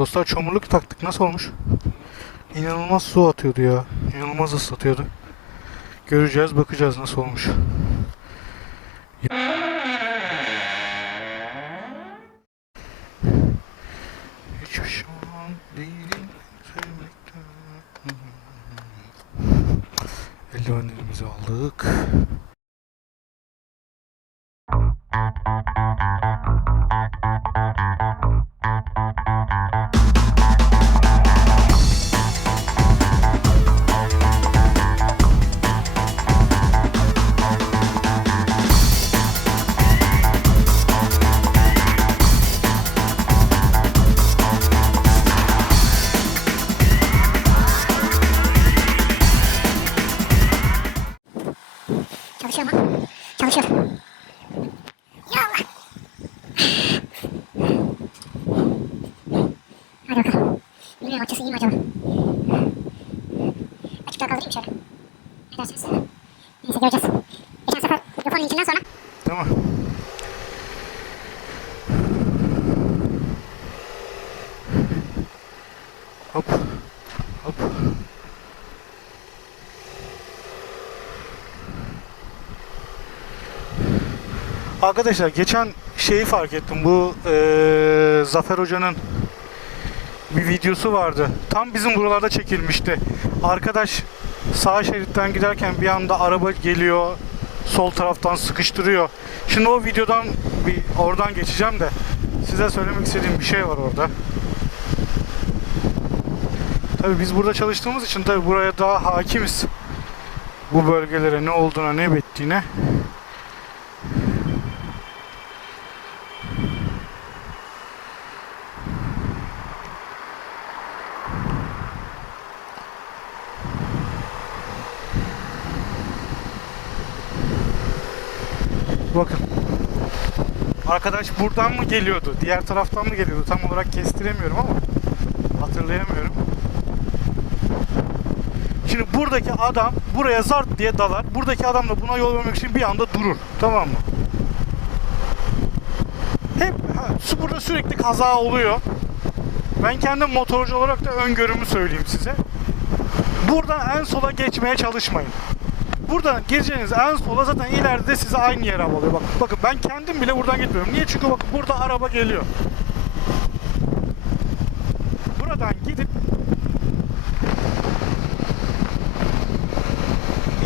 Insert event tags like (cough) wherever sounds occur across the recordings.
Dostlar çamurluk taktık. Nasıl olmuş? İnanılmaz su atıyordu ya. İnanılmaz ıslatıyordu. Göreceğiz, bakacağız nasıl olmuş. Hiç pişman değilim sevmekten. Eldivenlerimizi aldık. Arkadaşlar geçen şeyi fark ettim. Bu eee, Zafer Hoca'nın bir videosu vardı. Tam bizim buralarda çekilmişti. Arkadaş sağ şeritten giderken bir anda araba geliyor. Sol taraftan sıkıştırıyor. Şimdi o videodan bir oradan geçeceğim de size söylemek istediğim bir şey var orada. Tabii biz burada çalıştığımız için tabii buraya daha hakimiz. Bu bölgelere ne olduğuna ne bittiğine. Bakın. Arkadaş buradan mı geliyordu? Diğer taraftan mı geliyordu? Tam olarak kestiremiyorum ama hatırlayamıyorum. Şimdi buradaki adam buraya zart diye dalar. Buradaki adam da buna yol vermek için bir anda durur. Tamam mı? Hep ha, burada sürekli kaza oluyor. Ben kendim motorcu olarak da öngörümü söyleyeyim size. Buradan en sola geçmeye çalışmayın. Buradan gireceğiniz en sola zaten ileride de size aynı yere alıyor. Bak, bakın ben kendim bile buradan gitmiyorum. Niye? Çünkü bak burada araba geliyor. Buradan gidip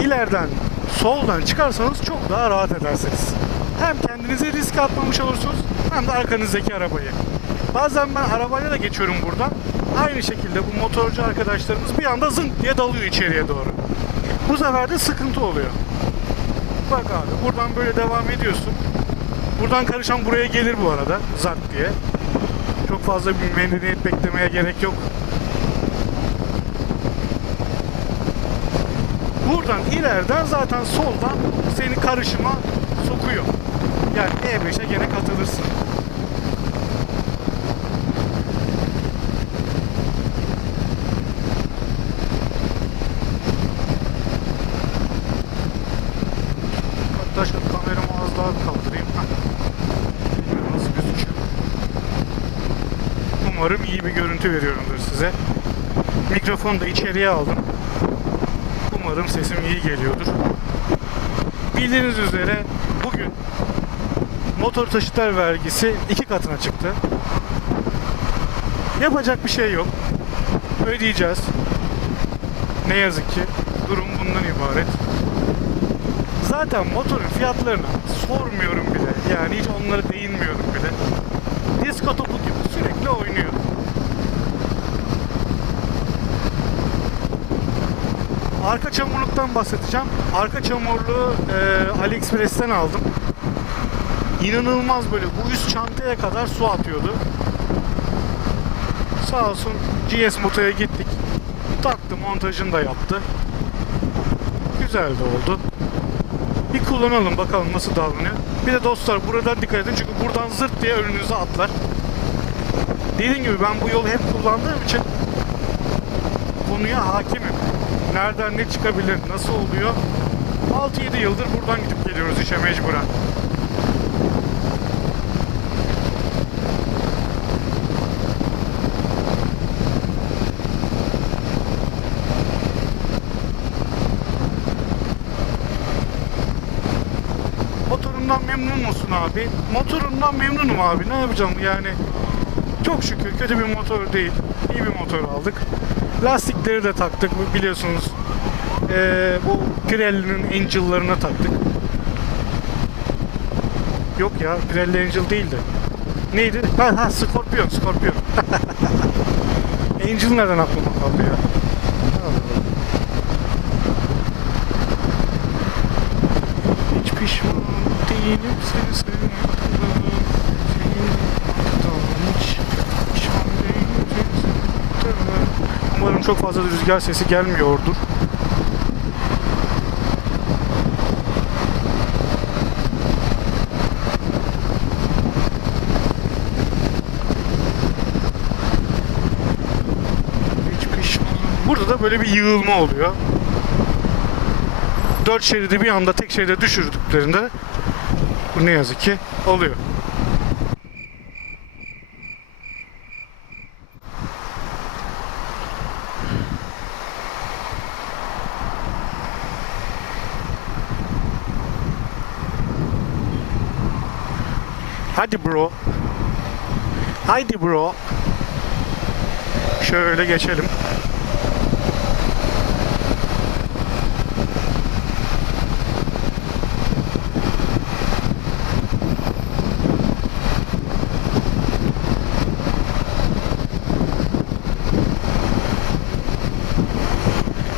ileriden soldan çıkarsanız çok daha rahat edersiniz. Hem kendinize risk atmamış olursunuz hem de arkanızdaki arabayı. Bazen ben arabayla da geçiyorum buradan. Aynı şekilde bu motorcu arkadaşlarımız bir anda zınk diye dalıyor içeriye doğru. Bu sefer de sıkıntı oluyor. Bak abi buradan böyle devam ediyorsun. Buradan karışan buraya gelir bu arada zart diye. Çok fazla bir medeniyet beklemeye gerek yok. Buradan ileriden zaten soldan seni karışıma sokuyor. Yani E5'e gene katılırsın. Hatta şu kameramı az daha kaldırayım. Heh. Bilmiyorum nasıl gözüküyor. Umarım iyi bir görüntü veriyorumdur size. Mikrofonu da içeriye aldım. Umarım sesim iyi geliyordur. Bildiğiniz üzere bugün motor taşıtlar vergisi iki katına çıktı. Yapacak bir şey yok. Ödeyeceğiz. Ne yazık ki durum bundan ibaret. Zaten motorun fiyatlarını sormuyorum bile. Yani hiç onlara değinmiyorum bile. Disko topu gibi sürekli oynuyor. Arka çamurluktan bahsedeceğim. Arka çamurluğu e, AliExpress'ten aldım. İnanılmaz böyle bu üst çantaya kadar su atıyordu. Sağ olsun GS Moto'ya gittik. Taktı montajını da yaptı. Güzel de oldu. Bir kullanalım bakalım nasıl davranıyor. Bir de dostlar buradan dikkat edin çünkü buradan zırt diye önünüze atlar. Dediğim gibi ben bu yolu hep kullandığım için konuya hakimim. Nereden ne çıkabilir, nasıl oluyor? 6-7 yıldır buradan gidip geliyoruz işe mecburen. Motorundan memnun musun abi? Motorundan memnunum abi. Ne yapacağım yani? Çok şükür kötü bir motor değil. İyi bir motor aldık. Lastikleri de taktık biliyorsunuz. Ee, bu Pirelli'nin Angel'larına taktık. Yok ya Pirelli Angel değil de. Neydi? Ha, ha Scorpion, Scorpion. (laughs) Angel nereden aklıma kaldı ya? Hiç pişman değilim seni sevmekten. Seni hiç pişman değilim seni sevmekten. Umarım çok fazla rüzgar sesi gelmiyordur. Burada da böyle bir yığılma oluyor. Dört şeridi bir anda tek şeride düşürdüklerinde bu ne yazık ki oluyor. Hadi bro. Haydi bro. Şöyle geçelim.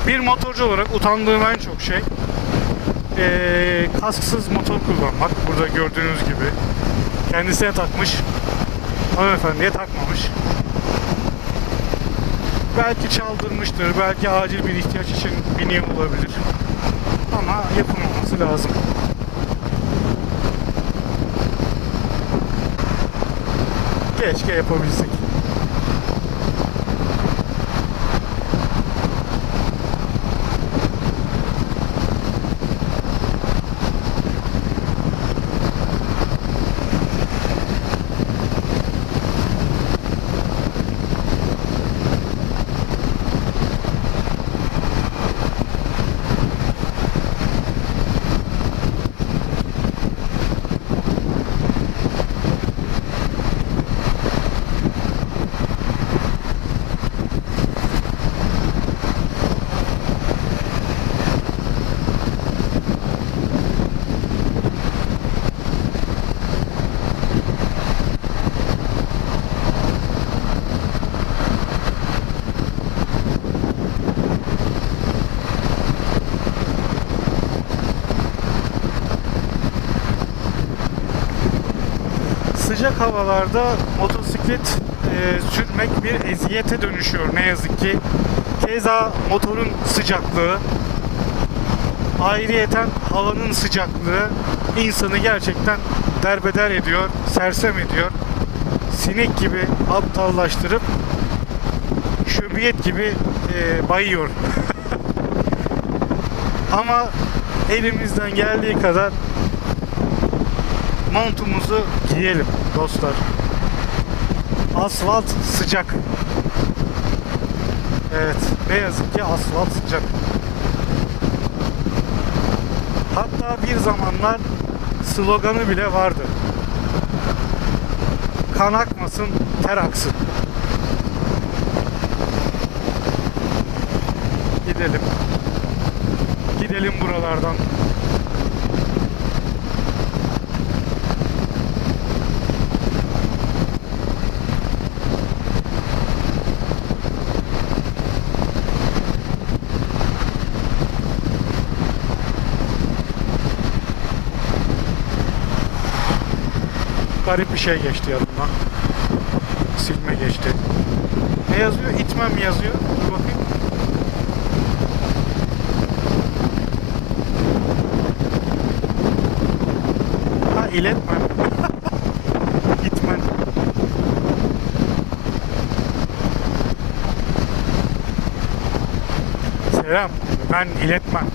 Bir motorcu olarak utandığım en çok şey eee, kasksız motor kullanmak. Burada gördüğünüz gibi. Kendisine takmış. Hanımefendiye takmamış. Belki çaldırmıştır, belki acil bir ihtiyaç için biniyor olabilir. Ama yapılmaması lazım. Keşke yapabilsek. Sıcak havalarda motosiklet e, sürmek bir eziyete dönüşüyor ne yazık ki. Keza motorun sıcaklığı, ayrıyeten havanın sıcaklığı insanı gerçekten derbeder ediyor, sersem ediyor. Sinek gibi aptallaştırıp şöbiyet gibi e, bayıyor. (laughs) Ama elimizden geldiği kadar montumuzu giyelim dostlar. Asfalt sıcak. Evet, ne yazık ki asfalt sıcak. Hatta bir zamanlar sloganı bile vardı. Kan akmasın, ter aksın. Gidelim. Gidelim buralardan. Garip bir şey geçti yanımdan. Silme geçti. Ne yazıyor? İtmem mi yazıyor? Dur bakayım. Ha iletmem. (laughs) İtmen. Selam. Ben iletmem.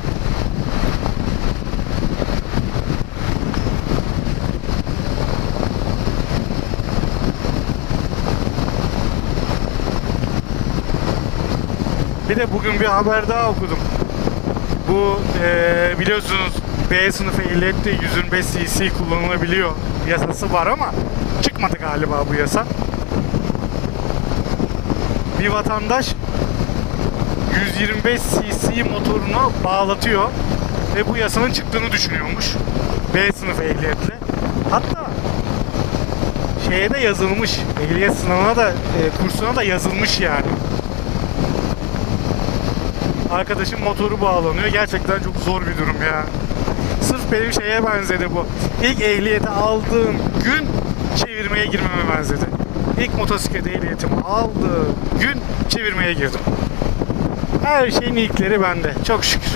Bir de bugün bir haber daha okudum. Bu eee, biliyorsunuz B sınıfı ehliyette 125 cc kullanılabiliyor yasası var ama çıkmadı galiba bu yasa. Bir vatandaş 125 cc motorunu bağlatıyor ve bu yasanın çıktığını düşünüyormuş. B sınıfı ehliyetle. Hatta şeye de yazılmış. Ehliyet sınavına da e, kursuna da yazılmış yani. Arkadaşım motoru bağlanıyor. Gerçekten çok zor bir durum ya. Sırf benim şeye benzedi bu. İlk ehliyeti aldığım gün çevirmeye girmeme benzedi. İlk motosiklet ehliyetimi aldığım gün çevirmeye girdim. Her şeyin ilkleri bende. Çok şükür.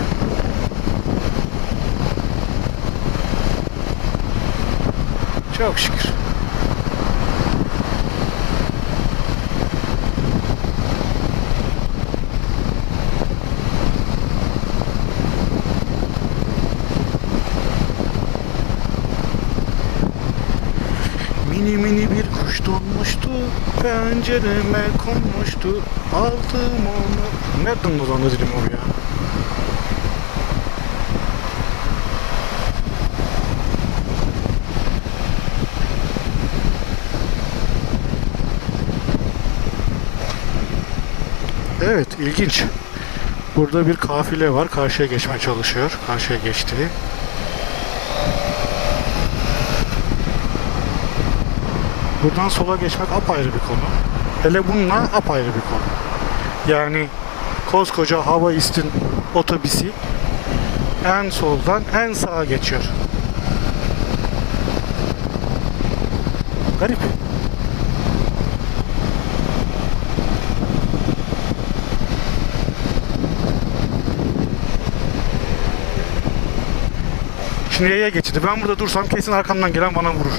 Çok şükür. Donmuştu, pencereme konmuştu, aldım onu. Nereden dolandı dilim o ya? Evet, ilginç. Burada bir kafile var, karşıya geçmeye çalışıyor. Karşıya geçti. Buradan sola geçmek apayrı bir konu. Hele bununla apayrı bir konu. Yani koskoca hava istin otobüsü en soldan en sağa geçiyor. Garip. Şimdi yaya geçidi. Ben burada dursam kesin arkamdan gelen bana vurur.